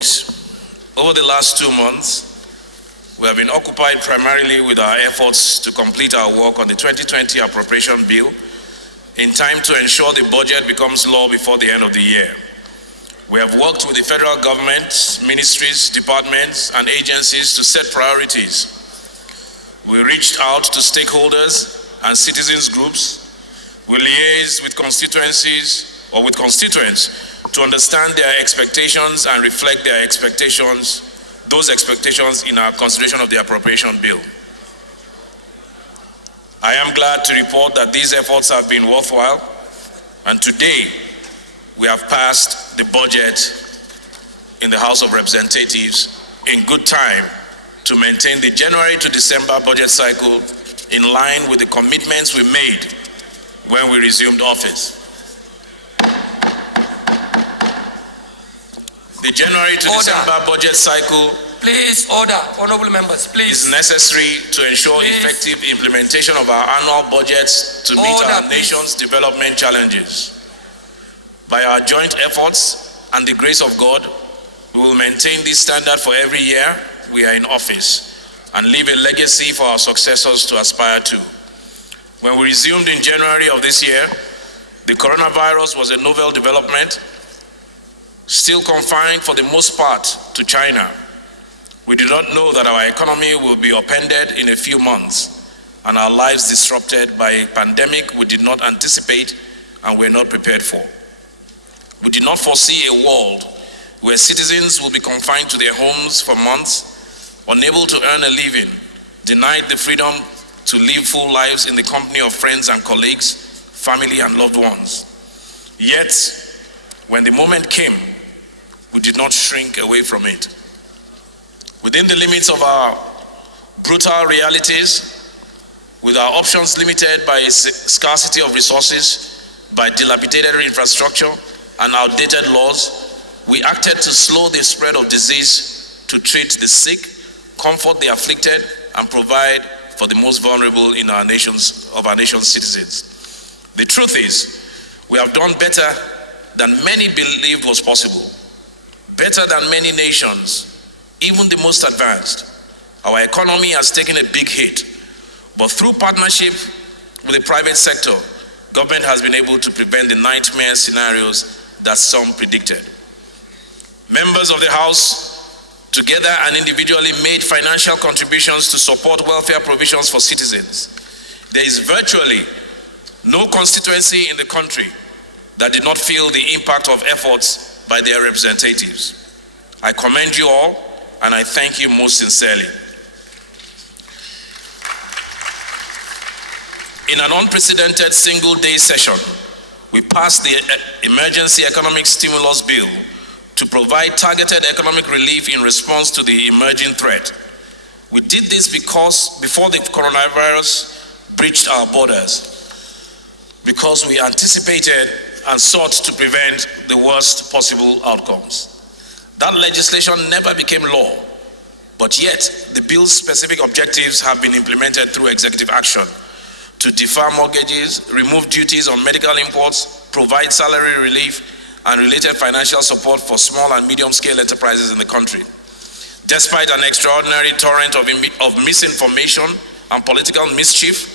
Over the last 2 months, we have been occupied primarily with our efforts to complete our work on the 2020 appropriation bill in time to ensure the budget becomes law before the end of the year. We have worked with the federal government, ministries, departments, and agencies to set priorities. We reached out to stakeholders and citizens groups. We liaised with constituencies or with constituents to understand their expectations and reflect their expectations, those expectations in our consideration of the appropriation bill. I am glad to report that these efforts have been worthwhile, and today we have passed the budget in the House of Representatives in good time to maintain the January to December budget cycle in line with the commitments we made when we resumed office. The January to December budget cycle honorable members, please. is necessary to ensure effective implementation of our annual budgets to meet our nation's development challenges. By our joint efforts and the grace of God, we will maintain this standard for every year we are in office and leave a legacy for our successors to aspire to. When we resumed in January of this year, the coronavirus was a novel development, still confined for the most part to China. We did not know that our economy will be upended in a few months and our lives disrupted by a pandemic we did not anticipate and were not prepared for. We did not foresee a world where citizens will be confined to their homes for months, unable to earn a living, denied the freedom to live full lives in the company of friends and colleagues, family and loved ones. Yet, when the moment came, we did not shrink away from it. Within the limits of our brutal realities, with our options limited by a scarcity of resources, by dilapidated infrastructure and outdated laws, we acted to slow the spread of disease, to treat the sick, comfort the afflicted, and provide for the most vulnerable in our nation's citizens. The truth is, we have done better than many believed was possible, better than many nations, even the most advanced. Our economy has taken a big hit, but through partnership with the private sector, government has been able to prevent the nightmare scenarios that some predicted. Members of the House, together and individually, made financial contributions to support welfare provisions for citizens. There is virtually no constituency in the country that did not feel the impact of efforts by their representatives. I commend you all, and I thank you most sincerely. In an unprecedented single-day session, we passed the Emergency Economic Stimulus Bill to provide targeted economic relief in response to the emerging threat. We did this because before the coronavirus breached our borders, because we anticipated and sought to prevent the worst possible outcomes. That legislation never became law, but yet the bill's specific objectives have been implemented through executive action to defer mortgages, remove duties on medical imports, provide salary relief, and related financial support for small and medium-scale enterprises in the country. Despite an extraordinary torrent of misinformation and political mischief,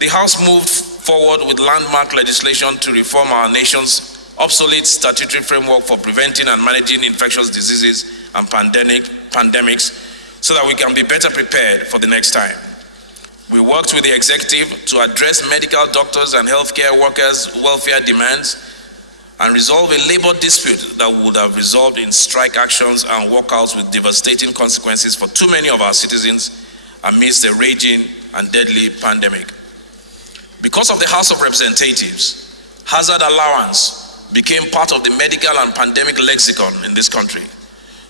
the House moved forward with landmark legislation to reform our nation's obsolete statutory framework for preventing and managing infectious diseases and pandemics so that we can be better prepared for the next time. We worked with the executive to address medical doctors and healthcare workers' welfare demands and resolve a labor dispute that would have resolved in strike actions and walkouts with devastating consequences for too many of our citizens amidst a raging and deadly pandemic. Because of the House of Representatives, hazard allowance became part of the medical and pandemic lexicon in this country.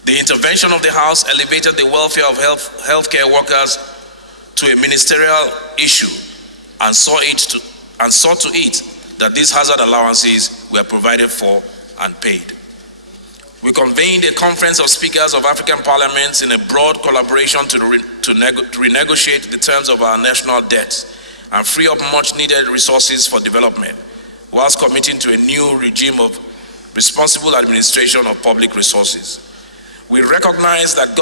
The intervention of the House elevated the welfare of healthcare workers to a ministerial issue and saw to it that these hazard allowances were provided for and paid. We convened a conference of speakers of African parliaments in a broad collaboration to renegotiate the terms of our national debt and free up much needed resources for development, whilst committing to a new regime of responsible administration of public resources. We recognize that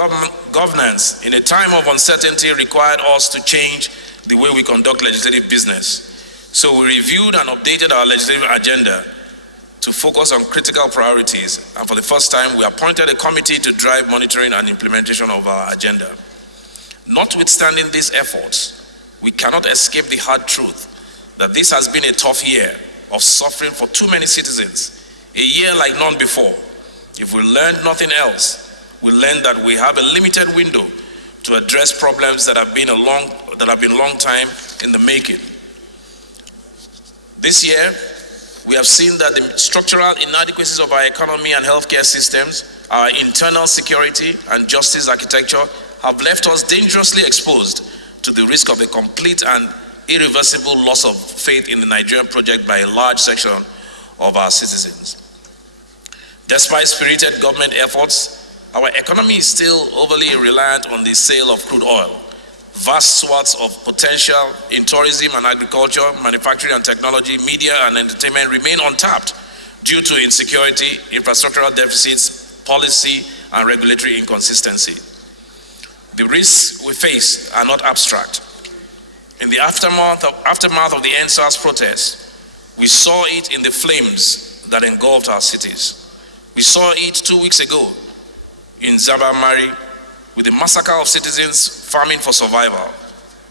governance in a time of uncertainty required us to change the way we conduct legislative business. So we reviewed and updated our legislative agenda to focus on critical priorities, and for the first time, we appointed a committee to drive monitoring and implementation of our agenda. Notwithstanding these efforts, we cannot escape the hard truth that this has been a tough year of suffering for too many citizens, a year like none before. If we learned nothing else, we learned that we have a limited window to address problems that have been a long time in the making. This year, we have seen that the structural inadequacies of our economy and healthcare systems, our internal security and justice architecture have left us dangerously exposed to the risk of a complete and irreversible loss of faith in the Nigerian project by a large section of our citizens. Despite spirited government efforts, our economy is still overly reliant on the sale of crude oil. Vast swaths of potential in tourism and agriculture, manufacturing and technology, media and entertainment remain untapped due to insecurity, infrastructural deficits, policy and regulatory inconsistency. The risks we face are not abstract. In the aftermath of the NSAS protests, we saw it in the flames that engulfed our cities. We saw it 2 weeks ago in Zabamari, with the massacre of citizens farming for survival,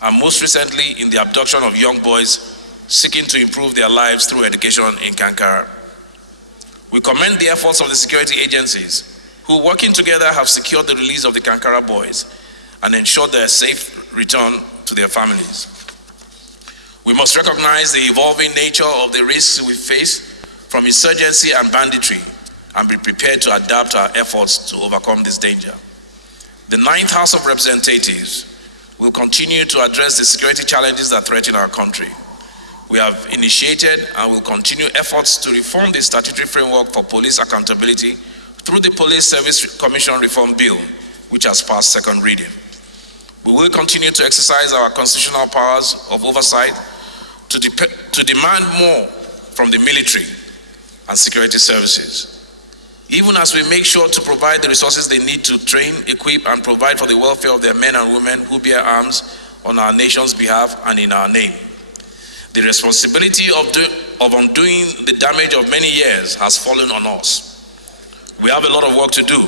and most recently in the abduction of young boys seeking to improve their lives through education in Kankara. We commend the efforts of the security agencies who, working together, have secured the release of the Kankara boys and ensured their safe return to their families. We must recognize the evolving nature of the risks we face from insurgency and banditry and be prepared to adapt our efforts to overcome this danger. The Ninth House of Representatives will continue to address the security challenges that threaten our country. We have initiated and will continue efforts to reform the statutory framework for police accountability through the Police Service Commission Reform Bill, which has passed second reading. We will continue to exercise our constitutional powers of oversight to demand more from the military and security services, even as we make sure to provide the resources they need to train, equip, and provide for the welfare of their men and women who bear arms on our nation's behalf and in our name. The responsibility of undoing the damage of many years has fallen on us. We have a lot of work to do.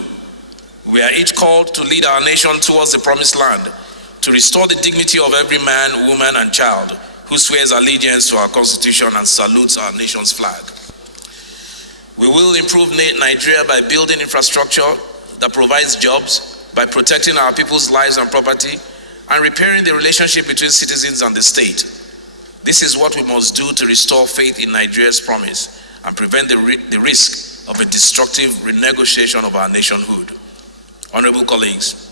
We are each called to lead our nation towards the promised land, to restore the dignity of every man, woman, and child who swears allegiance to our Constitution and salutes our nation's flag. We will improve Nigeria by building infrastructure that provides jobs, by protecting our people's lives and property, and repairing the relationship between citizens and the state. This is what we must do to restore faith in Nigeria's promise and prevent the risk of a destructive renegotiation of our nationhood. Honorable colleagues,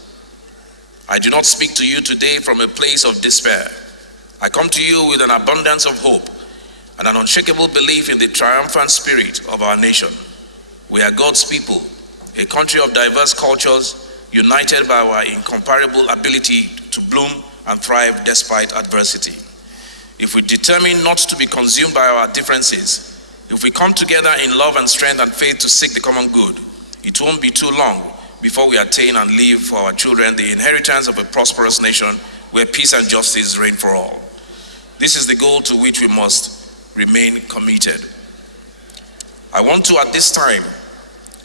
I do not speak to you today from a place of despair. I come to you with an abundance of hope and an unshakable belief in the triumphant spirit of our nation. We are God's people, a country of diverse cultures, united by our incomparable ability to bloom and thrive despite adversity. If we determine not to be consumed by our differences, if we come together in love and strength and faith to seek the common good, it won't be too long before we attain and leave for our children the inheritance of a prosperous nation where peace and justice reign for all. This is the goal to which we must remain committed. I want to, at this time,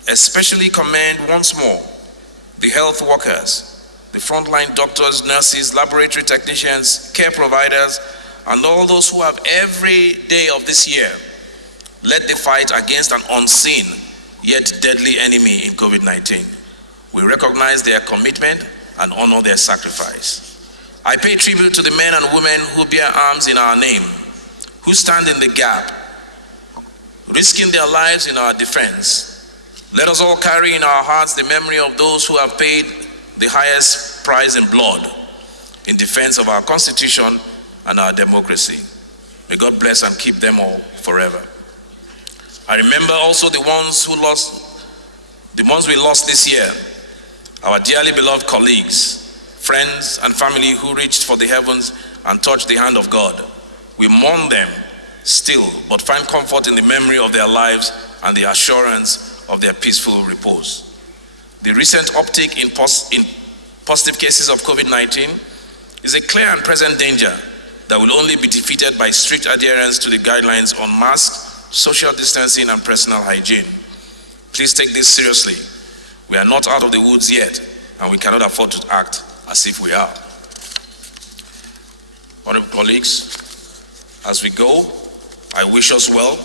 especially commend once more the health workers, the frontline doctors, nurses, laboratory technicians, care providers, and all those who have every day of this year led the fight against an unseen yet deadly enemy in COVID-19. We recognize their commitment and honor their sacrifice. I pay tribute to the men and women who bear arms in our name, who stand in the gap, risking their lives in our defense. Let us all carry in our hearts the memory of those who have paid the highest price in blood in defense of our Constitution and our democracy. May God bless and keep them all forever. I remember also the ones we lost this year, our dearly beloved colleagues, friends, and family who reached for the heavens and touched the hand of God. We mourn them still, but find comfort in the memory of their lives and the assurance of their peaceful repose. The recent uptick in positive cases of COVID-19 is a clear and present danger that will only be defeated by strict adherence to the guidelines on masks, social distancing, and personal hygiene. Please take this seriously. We are not out of the woods yet, and we cannot afford to act as if we are. Honorable colleagues, as we go, I wish us well.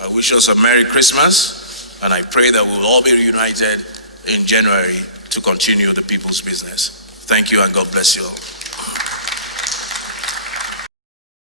I wish us a Merry Christmas, and I pray that we will all be reunited in January to continue the people's business. Thank you, and God bless you all.